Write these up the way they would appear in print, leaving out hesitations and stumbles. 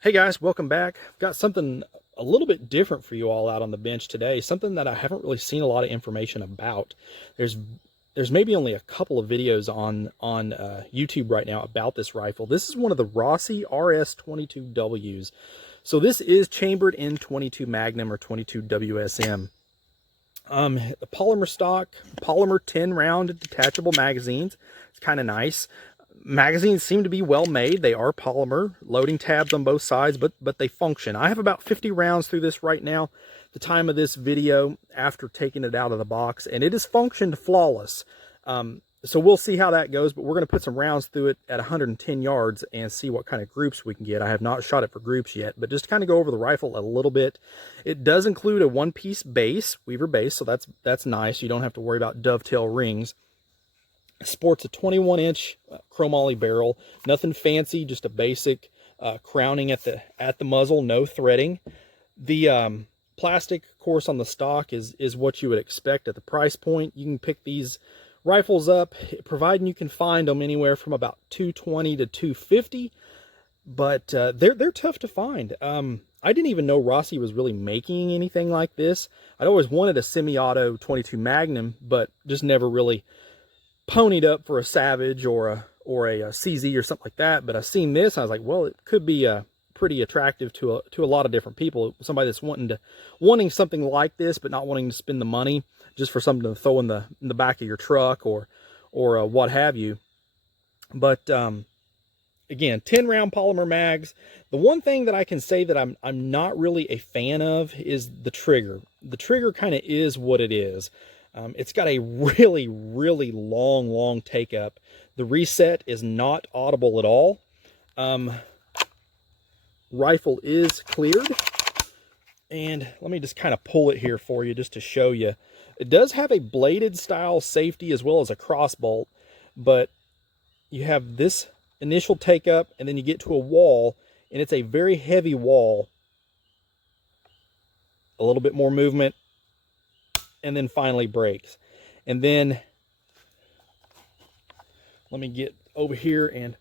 Hey guys, welcome back. I've got something a little bit different for you all out on the bench today. Something that I haven't really seen a lot of information about. There's maybe only a couple of videos on YouTube right now about this rifle. This is one of the Rossi RS-22Ws. So this is chambered in 22 Magnum or 22 WSM. The polymer stock, polymer 10 round detachable magazines. It's kind of nice. Magazines seem to be well made. They are polymer, loading tabs on both sides, but they function. I have about 50 rounds through this right now, the time of this video, after taking it out of the box, and it has functioned flawless. So we'll see how that goes, but we're going to put some rounds through it at 110 yards and see what kind of groups we can get. I have not shot it for groups yet, but just to kind of go over the rifle a little bit. It does include a one-piece base, Weaver base, so that's nice. You don't have to worry about dovetail rings. Sports a 21-inch chromoly barrel, nothing fancy, just a basic crowning at the muzzle, no threading. The plastic, of course, on the stock is what you would expect at the price point. You can pick these rifles up, providing you can find them anywhere from about $220 to $250, but they're tough to find. I didn't even know Rossi was really making anything like this. I'd always wanted a semi-auto 22 Magnum, but just never really ponied up for a Savage or a CZ or something like that. But I seen this, I was like, well, it could be pretty attractive to a lot of different people. Somebody that's wanting something like this, but not wanting to spend the money just for something to throw in the back of your truck or what have you. But again, 10 round polymer mags. The one thing that I can say that I'm not really a fan of is the trigger. The trigger kind of is what it is. It's got a really, really long take up. The reset is not audible at all. Rifle is cleared. And let me just kind of pull it here for you just to show you. It does have a bladed style safety as well as a cross bolt, but you have this initial take up and then you get to a wall, and it's a very heavy wall. A little bit more movement, and then finally breaks. And then let me get over here and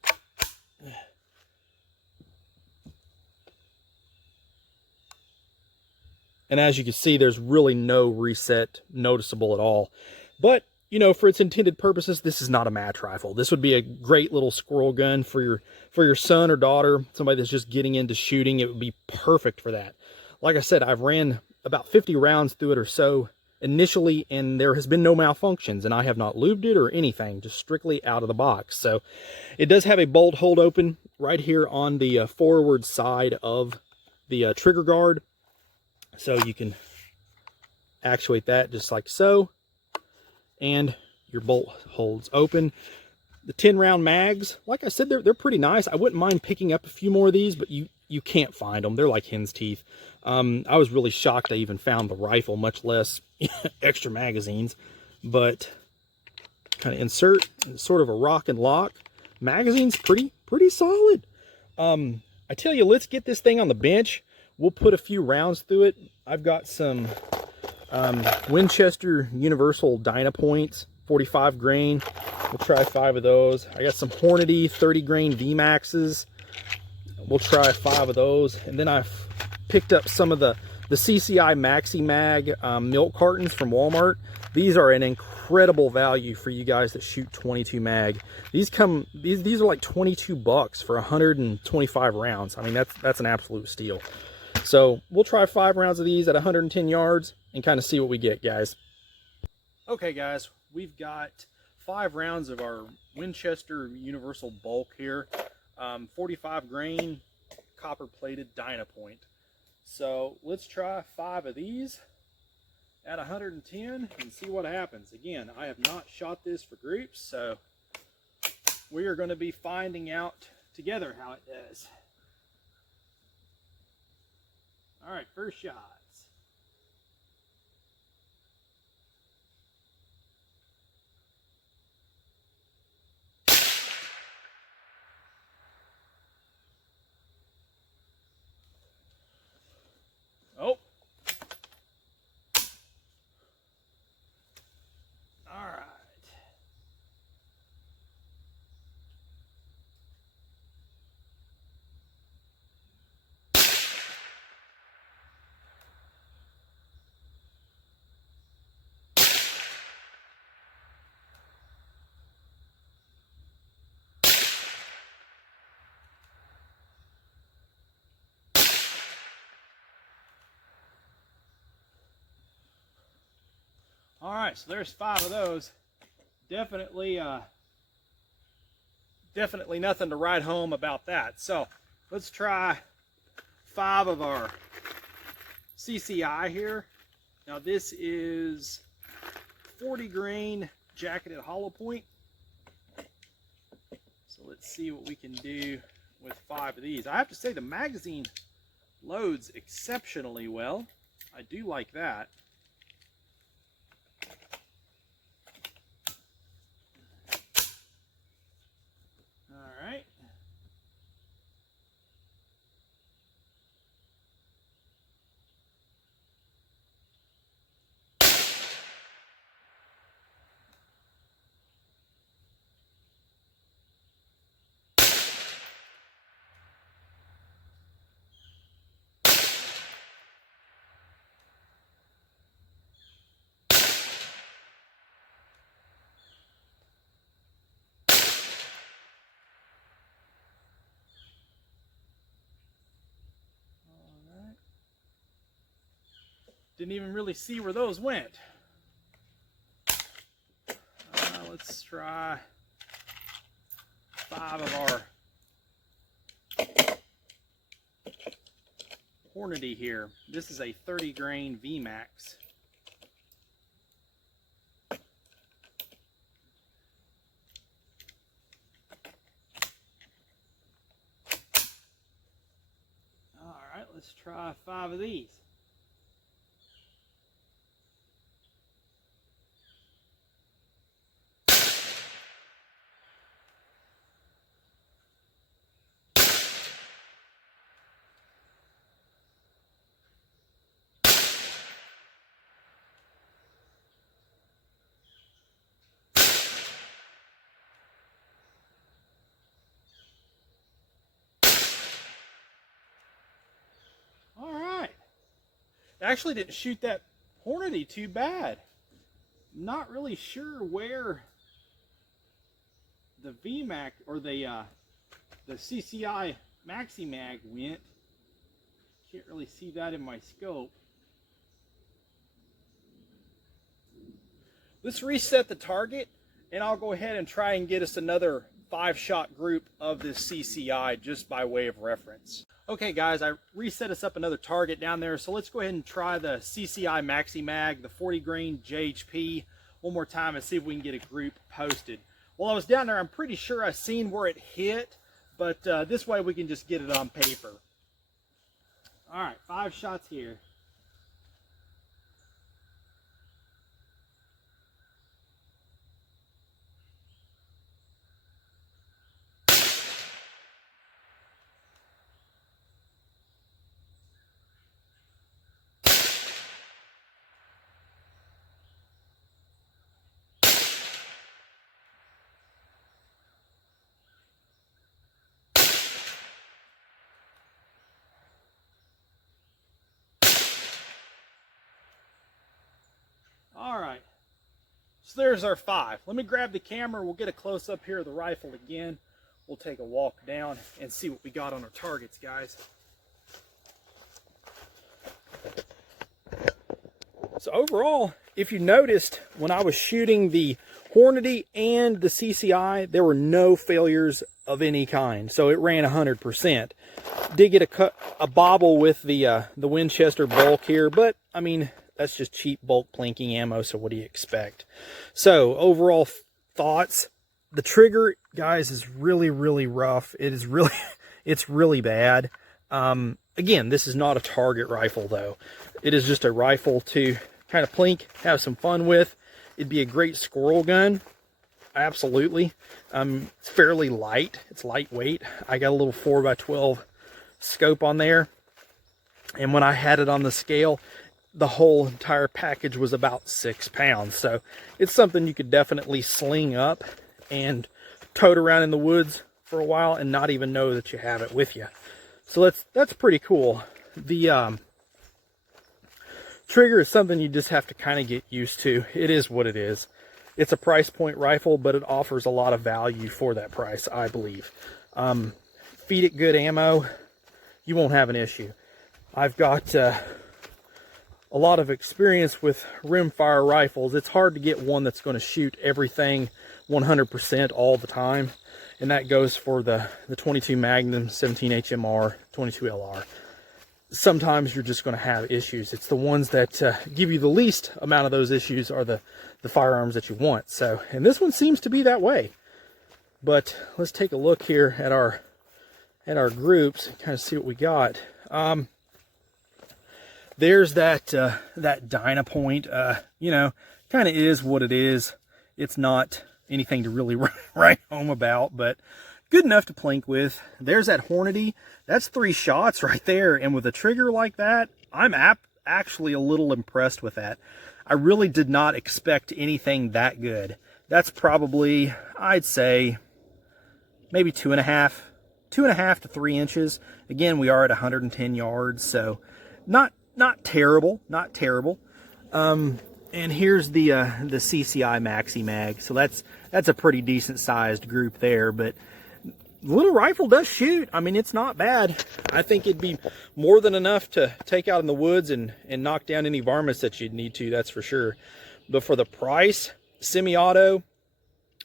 as you can see, there's really no reset noticeable at all. But you know, for its intended purposes, this is not a match rifle. This would be a great little squirrel gun for your son or daughter, somebody that's just getting into shooting. It would be perfect for that. Like I said, I've ran about 50 rounds through it or so initially, and there has been no malfunctions, and I have not lubed it or anything, just strictly out of the box. So it does have a bolt hold open right here on the forward side of the trigger guard, so you can actuate that just like so, and your bolt holds open. The 10 round mags, like I said, they're pretty nice. I wouldn't mind picking up a few more of these, but you can't find them. They're like hen's teeth. I was really shocked I even found the rifle, much less extra magazines. But kind of insert sort of a rock and lock. Magazine's pretty solid. I tell you, let's get this thing on the bench. We'll put a few rounds through it. I've got some Winchester Universal Dynapoints, 45 grain. We'll try 5 of those. I got some Hornady 30 grain VMAXs. We'll try 5 of those. And then I've picked up some of the CCI Maxi Mag milk cartons from Walmart. These are an incredible value for you guys that shoot 22 mag. These are like 22 bucks for 125 rounds. I mean, that's an absolute steal. So we'll try 5 rounds of these at 110 yards and kind of see what we get, guys. Okay, guys, we've got 5 rounds of our Winchester Universal Bulk here. 45 grain copper plated Dynapoint. So let's try 5 of these at 110 and see what happens. Again, I have not shot this for groups, so we are going to be finding out together how it does. All right, first shots. Oh. All right. All right, so there's 5 of those. Definitely nothing to write home about that. So let's try 5 of our CCI here. Now this is 40 grain jacketed hollow point. So let's see what we can do with 5 of these. I have to say the magazine loads exceptionally well. I do like that. All right. Didn't even really see where those went. Let's try 5 of our Hornady here. This is a 30 grain VMAX. All right, let's try 5 of these. Actually didn't shoot that Hornady too bad. Not really sure where the VMAX or the CCI Maxi Mag went. Can't really see that in my scope. Let's reset the target and I'll go ahead and try and get us another 5-shot group of this CCI just by way of reference. Okay guys, I reset us up another target down there, so let's go ahead and try the CCI Maxi Mag, the 40 grain JHP, one more time and see if we can get a group posted. While I was down there, I'm pretty sure I seen where it hit, but this way we can just get it on paper. All right, 5 shots here. All right, so there's our 5. Let me grab the camera. We'll get a close-up here of the rifle again. We'll take a walk down and see what we got on our targets, guys. So overall, if you noticed, when I was shooting the Hornady and the CCI, there were no failures of any kind. So it ran 100%. Did get a bobble with the Winchester bulk here, but I mean, that's just cheap bulk plinking ammo, so what do you expect? So overall thoughts, the trigger, guys, is really, really rough. It is really, it's really bad. Again, this is not a target rifle though. It is just a rifle to kind of plink, have some fun with. It'd be a great squirrel gun, absolutely. It's fairly light, it's lightweight. I got a little 4x12 scope on there, and when I had it on the scale, the whole entire package was about 6 pounds. So it's something you could definitely sling up and tote around in the woods for a while and not even know that you have it with you. So that's pretty cool. The trigger is something you just have to kind of get used to. It is what it is. It's a price point rifle, but it offers a lot of value for that price, I believe. Feed it good ammo, you won't have an issue. I've got a a lot of experience with rimfire rifles, it's hard to get one that's going to shoot everything 100% all the time. And that goes for the 22 Magnum, 17 HMR, 22 LR. Sometimes you're just going to have issues. It's the ones that give you the least amount of those issues are the firearms that you want. So, and this one seems to be that way. But let's take a look here at our groups and kind of see what we got. There's that Dynapoint. You know, kind of is what it is. It's not anything to really write home about, but good enough to plink with. There's that Hornady. That's 3 shots right there, and with a trigger like that, I'm actually a little impressed with that. I really did not expect anything that good. That's probably, I'd say, maybe 2.5 to 3 inches. Again, we are at 110 yards, so not terrible, not terrible. And here's the CCI Maxi Mag. So that's a pretty decent sized group there, but little rifle does shoot. I mean, it's not bad. I think it'd be more than enough to take out in the woods and knock down any varmints that you'd need to, that's for sure. But for the price, semi-auto,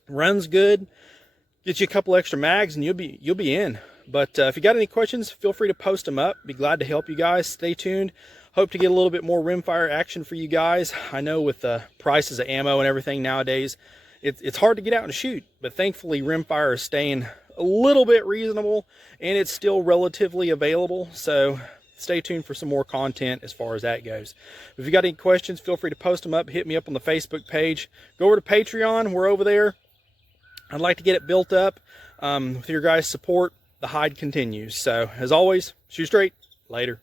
runs good, gets you a couple extra mags, and you'll be in. But if you got any questions, feel free to post them up. Be glad to help you guys. Stay tuned. Hope to get a little bit more rimfire action for you guys. I know with the prices of ammo and everything nowadays, it's hard to get out and shoot. But thankfully, rimfire is staying a little bit reasonable, and it's still relatively available. So stay tuned for some more content as far as that goes. If you got any questions, feel free to post them up. Hit me up on the Facebook page. Go over to Patreon. We're over there. I'd like to get it built up. With your guys' support, the hide continues. So as always, shoot straight. Later.